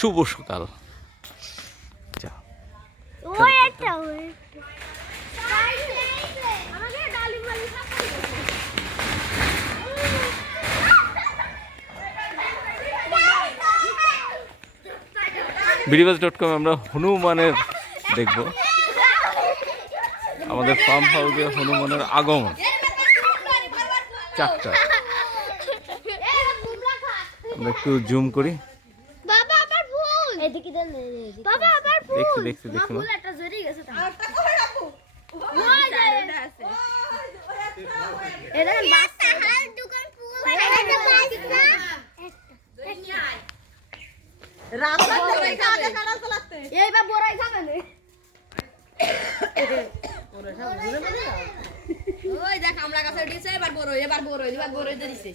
শুভ সকাল। যা bdbirds.com আমরা হনুমানের দেখব। আমাদের ফার্ম হাউসে হনুমানের আগমন 4টা। আমরা একটু জুম করি। বাবা আবার ভুল এদিকে দেন বাবা আবার ভুল দেখছি ভুল একটা জড়ি গেছে তা আরেকটা করে রাখো আছে এরা বাচ্চা হাল দোকান ফুল এটা বাচ্চা একটা রাস্তা থেকে আগে কাটা চলাতে এইবার বড়াই খাবে না ওরা সব ঘুরে বলে ওই দেখ আমরা কাছে দিছে এবার বড় দিছে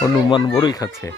হনুমান বড়ই খাচ্ছে।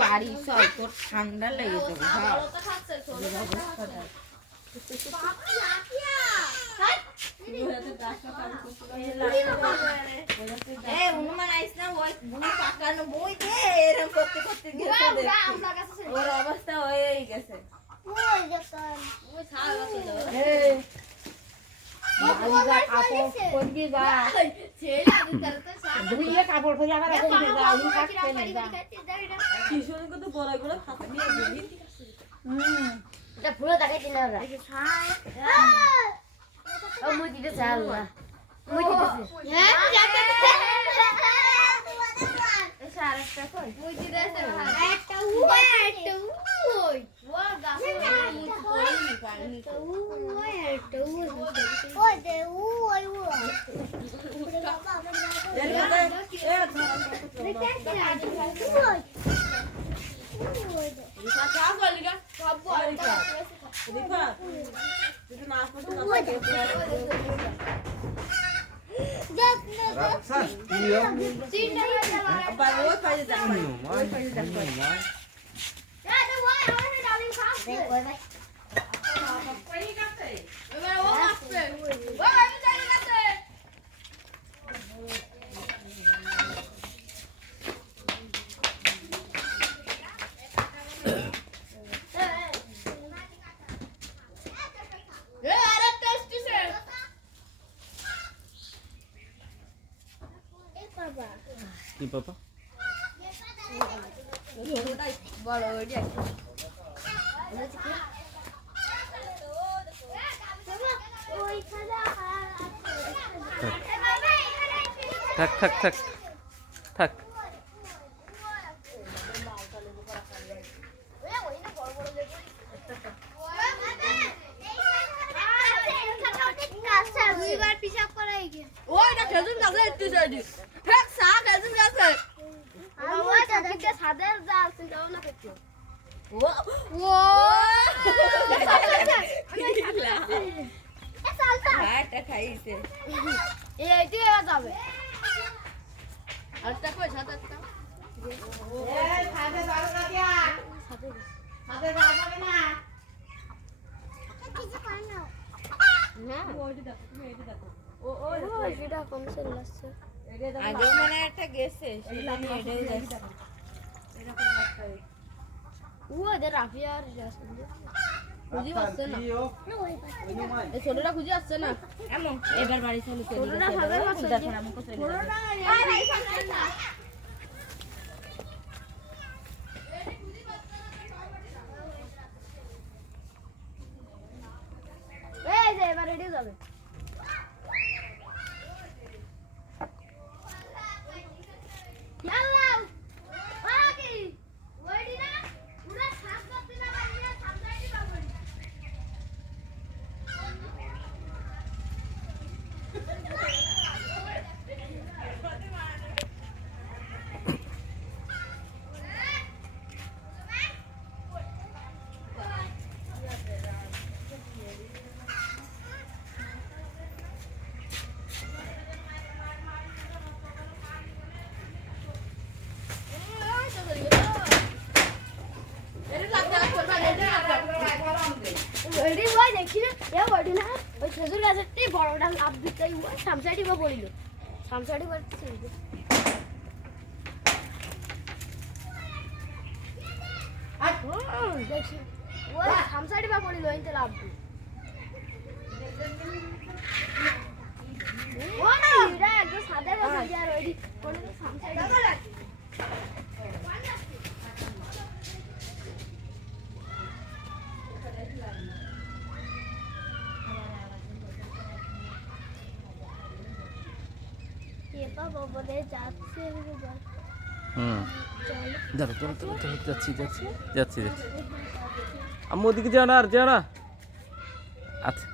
বাড়ি সব তোর ঠান্ডা লেগে যাবে হনুমান আইস না ওই পাকানো বই দে এরকম করতে করতে ওর অবস্থা হয়ে গেছে কাপড় পরে আবার পুরো দেখাই দিলে কি পাপা বড় ওইটা থাক থাক থাক থাক দি ফেক সাপ এসে গেছে বাবা দাদাকে সাদের যা আছে দাও না করছো ও ও এ সালতা ভাতটা খাইছে এইটি এবার যাবে আরেকটা কই সাতটা এটা কম চলে আসছে আগে মানে একটা গেছে সেটা নিয়ে এটাও যাচ্ছে ও এদের রাফিয়া আর যাচ্ছে খুঁজি পাচ্ছে না এই ছোটটা খুঁজি আসছে না এমন এবার বাড়ি চলে ছোটটা ভাবে পাচ্ছে দেখো আমি কোথায় এই যে এবার রেডি যাবে ইয়াল্লা ওকে ওইডি না পুরো সাত করতে না বানিয়ে সামলাইতে পারবো ওইডি হয় দেখি না এ ওইডি না ওই খেজুর গাছেরটি বড়টা লাভ দিতেই ওই সামসাইডি বা পড়িল সামসাইডি বাড়ছে দেখছি ওই সামসাইডি বা পড়িল এতে লাভ দি ও না এটা একদম সাদা গাছ আর ওইডি পড়িল সামসাইডি এপা ববলে যাচ্ছে দাঁড়া দাঁড়া দাঁড়া দাঁড়া, যাচ্ছি যাচ্ছি যাচ্ছি যাচ্ছি আম্মু ওদিকে যাও না আর যাও না আচ্ছা